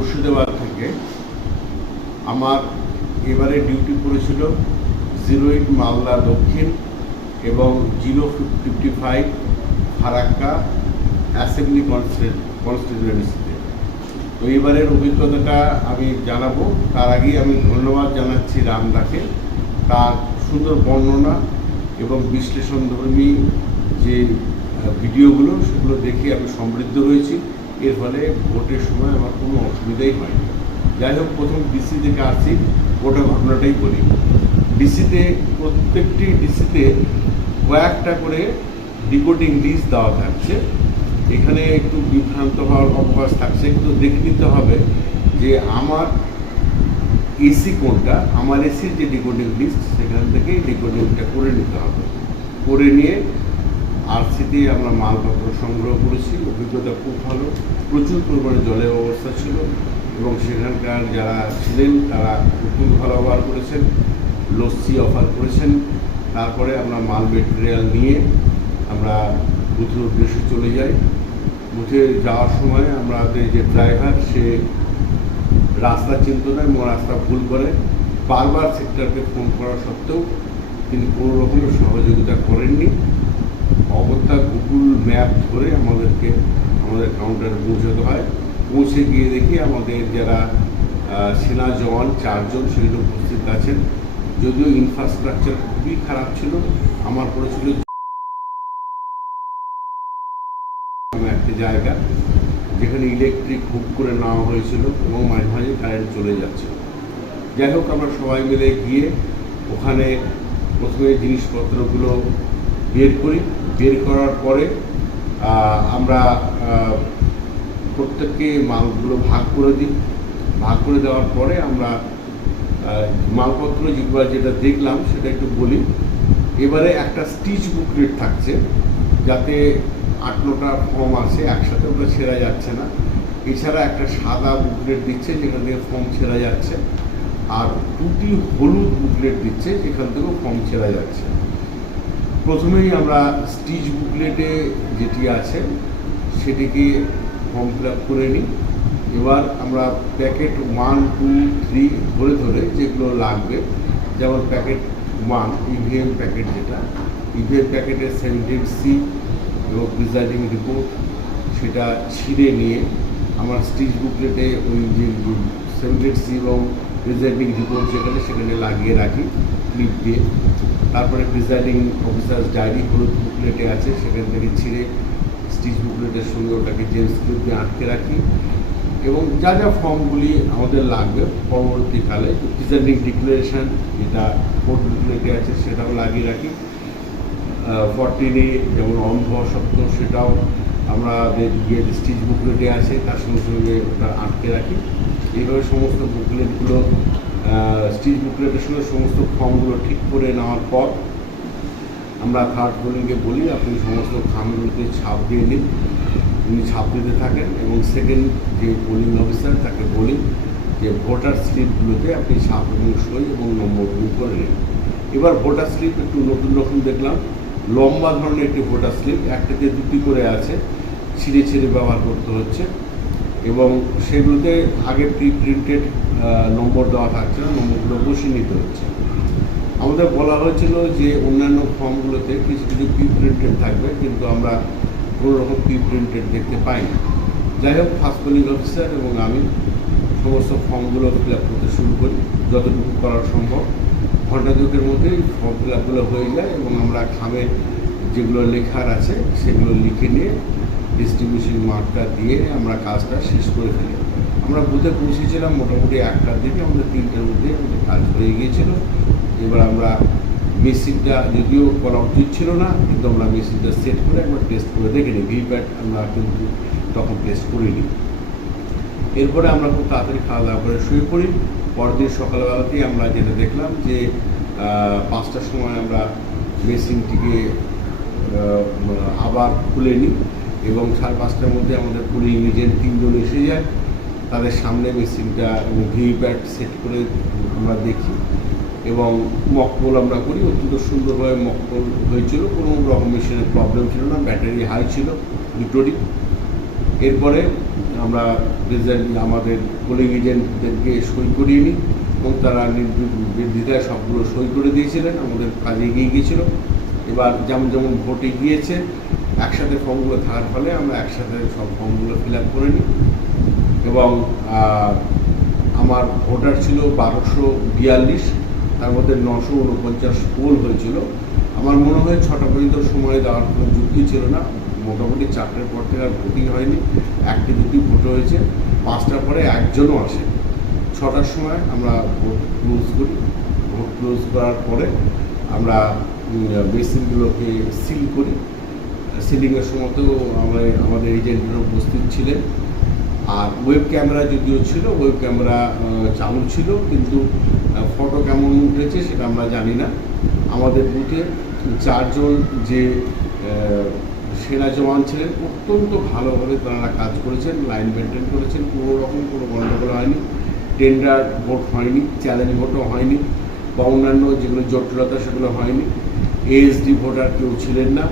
মুর্শিদাবাদ থেকে আমার এবারে ডিউটি পড়েছিল জিরো এইট মালদা দক্ষিণ এবং zero fifty five Farakka assembly কনস্টিটিউয়েন্সিতে তো এবারের অভিজ্ঞতাটা আমি জানাব। তার আগেই আমি ধন্যবাদ জানাচ্ছি রামদাকে। তার সুন্দর বর্ণনা এবং বিশ্লেষণধর্মী যে ভিডিওগুলো, সেগুলো দেখে আমি সমৃদ্ধ হয়েছি। এর ফলে ভোটের সময় আমার কোনো অসুবিধাই হয়নি। যাই হোক, প্রথম ডিসি থেকে আসছি ওটা ঘটনাটাই বলি ডিসিতে প্রত্যেকটি ডিসিতে কয়েকটা করে ডিকোডিং লিস্ট দেওয়া থাকছে। এখানে একটু বিভ্রান্ত হওয়ার অবকাশ থাকছে, কিন্তু দেখে নিতে হবে যে আমার এসি কোনটা, আমার এসির যে ডিকোডিং লিস্ট সেখান থেকে ডিকোডিংটা করে নিতে হবে। করে নিয়ে আরসিতে আমরা মালপত্র সংগ্রহ করেছি, অভিজ্ঞতা খুব ভালো, প্রচুর পরিমাণে জলের অবস্থা ছিল এবং সেখানকার যারা ছিলেন তারা খুব ভালো ব্যবহার করেছেন, লস্যি অফার করেছেন। তারপরে আমরা মাল মেটেরিয়াল নিয়ে আমরা বুথের উদ্দেশ্যে চলে যাই। বুথে যাওয়ার সময় আমাদের যে ড্রাইভার সে রাস্তা চিনত না, এবং রাস্তা ভুল করে। বারবার সেক্টরকে ফোন করা সত্ত্বেও তিনি কোনো রকমের সহযোগিতা করেননি। অগত্যা গুগল ম্যাপ ধরে আমাদেরকে, আমাদের কাউন্টারে পৌঁছাতে হয়। পৌঁছে গিয়ে দেখি আমাদের যারা সেনা জওয়ান চারজন সেখানে উপস্থিত আছেন। যদিও ইনফ্রাস্ট্রাকচার খুবই খারাপ ছিল, আমার পড়েছিল একটি জায়গা, যেখানে ইলেকট্রিক হুক করে নেওয়া হয়েছিল এবং মাঝে মাঝে কারেন্ট চলে যাচ্ছে। যাই হোক, আমরা সবাই মিলে গিয়ে ওখানে প্রথমে জিনিসপত্রগুলো বের করি। বের করার পরে আমরা প্রত্যেককে মালগুলো ভাগ করে দিই। ভাগ করে দেওয়ার পরে আমরা মালপত্র যেগুলো যেটা দেখলাম সেটা একটু বলি। এবারে একটা স্টিচ বুকলেট থাকছে, যাতে আট নটা ফর্ম আছে, একসাথে ওটা ছেঁড়া যাচ্ছে না। এছাড়া একটা সাদা বুকলেট দিচ্ছে যেখান থেকে ফর্ম ছেঁড়া যাচ্ছে। আর দুটি হলুদ বুকলেট দিচ্ছে, যেখান থেকেও ফর্ম ছেঁড়া যাচ্ছে। প্রথমেই আমরা স্টিচ বুকলেটে যেটি আছে, সেটিকে ফর্ম ফিল করে নিই। এবার আমরা প্যাকেট ওয়ান, টু, থ্রি ধরে ধরে যেগুলো লাগবে, যেমন প্যাকেট ওয়ান, ইভিএম প্যাকেট যেটা, ইভিএম প্যাকেটের সেন্টেড সি এবং প্রিজাইডিং রিপোর্ট, সেটা ছিঁড়ে নিয়ে আমার স্টিচ বুকলেটে ওই যে সেন্টেড সি এবং প্রিজাইডিং রিপোর্ট যেখানে সেখানে লাগিয়ে রাখি ক্লিপ দিয়ে। তারপরে প্রিজাইডিং অফিসার্স ডায়েরি হলুদ বুকলেটে আছে, সেখান থেকে ছিঁড়ে স্টিচ বুকলেটের সঙ্গে ওটাকে জেমস ক্লিপ দিয়ে আটকে রাখি। এবং যা যা ফর্মগুলি আমাদের লাগবে পরবর্তীকালে প্রিজাইডিং ডিক্লারেশন যেটা কোর্ট বুকলেটে আছে, সেটাও লাগিয়ে রাখি। ফর্টিনে যেমন অন্ধ সত্য সেটাও আমাদের গিয়ে স্টিচ বুকলেটে আছে, তার সঙ্গে সঙ্গে ওটা আটকে রাখি। এইভাবে সমস্ত বুকলেটগুলো স্টিচ বুকলেটের সঙ্গে সমস্ত ফর্মগুলো ঠিক করে নেওয়ার পর আমরা থার্ড পোলিংকে বলি, আপনি সমস্ত খামগুলোতে ছাপ দিয়ে নিন। উনি ছাপ দিতে থাকেন এবং সেকেন্ড যে পোলিং অফিসার তাকে বলি যে ভোটার স্লিপগুলোতে আপনি ছাপ এবং সই এবং নম্বরগুলো করে নিন। এবার ভোটার স্লিপ একটু নতুন রকম দেখলাম। লম্বা ধরনের একটি ভোটার স্লিপ একটাতে দুটি করে আছে, ছিঁড়ে ছিঁড়ে ব্যবহার করতে হচ্ছে। এবং সেগুলোতে আগে প্রি প্রিন্টেড নম্বর দেওয়া থাকছে না নম্বরগুলো বসিয়ে নিতে হচ্ছে। আমাদের বলা হয়েছিল যে অন্যান্য ফর্মগুলোতে কিছু কিছু প্রি প্রিন্টেড থাকবে, কিন্তু আমরা কোনো রকম প্রি প্রিন্টেড দেখতে পাই না যাই হোক ফার্স্ট পোলিং অফিসার এবং আমি সমস্ত ফর্মগুলো ফিল আপ করতে শুরু করি, যতটুকু করা সম্ভব। ঘণ্টা দুকের মধ্যেই ফর্ম ফিল আপগুলো হয়ে যায় এবং আমরা খামে যেগুলো লেখার আছে, সেগুলো লিখে নিয়ে ডিস্ট্রিবিউশন মার্কটা দিয়ে আমরা কাজটা শেষ করে ফেলি। আমরা বুথে পৌঁছেছিলাম, মোটামুটি একটার দিকে, আমাদের তিনটার মধ্যে আমাদের কাজ হয়ে গিয়েছিল। এবার আমরা মেশিনটা যদিও করা উচিত ছিল না, কিন্তু আমরা মেশিনটা সেট করে একবার টেস্ট করে দেখে নিই। ভিপ্যাট আমরা কিন্তু তখন টেস্ট করিনি। এরপরে আমরা খুব তাড়াতাড়ি খাওয়া দাওয়া করে শুয়ে পড়ি। পরদিন সকালবেলাতেই আমরা যেটা দেখলাম যে পাঁচটার সময় আমরা মেশিনটিকে আবার খুলে নিই। এবং সাড়ে পাঁচটার মধ্যে আমাদের পুলিং এজেন্ট তিনজন এসে যায়। তাদের সামনে মেশিনটা এবং ভিপ্যাট সেট করে আমরা দেখি। এবং মকপল আমরা করি। অত্যন্ত সুন্দরভাবে মকপল হয়েছিল। কোনো রকম মেশিনের প্রবলেম ছিল না। ব্যাটারি হাই ছিল। দুটোরই এরপরে আমরা প্রেসিডেন্ট আমাদের পোলিং এজেন্টদেরকে সই করিয়ে নিই এবং তারা নির্দ্বিধায় সবগুলো সই করে দিয়েছিলেন। আমাদের কাজে এগিয়ে গিয়েছিল। এবার যেমন যেমন ভোটে গিয়েছে একসাথে ফর্মগুলো থাকার ফলে আমরা একসাথে সব ফর্মগুলো ফিল আপ করে নিই। এবং আমার ভোটার ছিল বারোশো বিয়াল্লিশ, তার মধ্যে নশো উনপঞ্চাশ পোল হয়েছিল। আমার মনে হয় ছটা পর্যন্ত সময় দেওয়ার কোনো যুক্তি ছিল না। মোটামুটি চারটের পর থেকে আর ভোটিং হয়নি। একটি দুটি ভোট হয়েছে। পাঁচটার পরে একজনও আসে। ছটার সময় আমরা ভোট ক্লোজ করি। ভোট ক্লোজ করার পরে আমরা বেসিনগুলোকে সিল করি। সিলিংয়ের সময়তেও আমরা আমাদের এজেন্টরা উপস্থিত ছিলেন। আর ওয়েব ক্যামেরা যদিও ছিল ওয়েব ক্যামেরা চালু ছিল, কিন্তু ফটো কেমন উঠেছে সেটা আমরা জানি না। আমাদের বুথে চারজন যে সেনা জওয়ান ছিলেন, অত্যন্ত ভালোভাবে তারা কাজ করেছেন লাইন মেনটেন করেছেন, কোনো রকম কোনো গণ্ডগোল হয়নি টেন্ডার ভোট হয়নি চ্যালেঞ্জ ভোটও হয়নি, বা অন্যান্য যেগুলো জটিলতা সেগুলো হয়নি। এএসডি ভোটার কেউ ছিলেন না।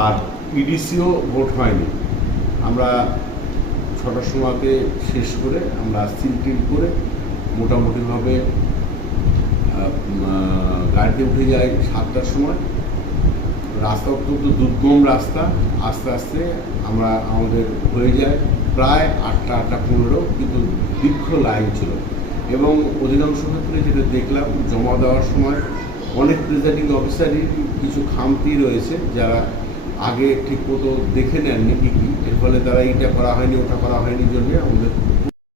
আর ইডিসিও ভোট হয়নি। আমরা ছটার সময়তে শেষ করে আমরা সিল টিল করে মোটামুটিভাবে গাড়িতে উঠে যাই সাতটার সময়। রাস্তা অত্যন্ত দুর্গম রাস্তা, আস্তে আস্তে আমরা আমাদের হয়ে যায় প্রায় আটটা আটটা পনেরো, কিন্তু দীর্ঘ লাইন ছিল। এবং অধিকাংশ ক্ষেত্রে যেটা দেখলাম, জমা দেওয়ার সময় অনেক প্রিজাইডিং অফিসারই কিছু খামতি রয়েছে যারা আগে ঠিক মতো দেখে নেননি কি কী। এর ফলে তারা এইটা করা হয়নি, ওটা করা হয়নি জন্যে আমাদের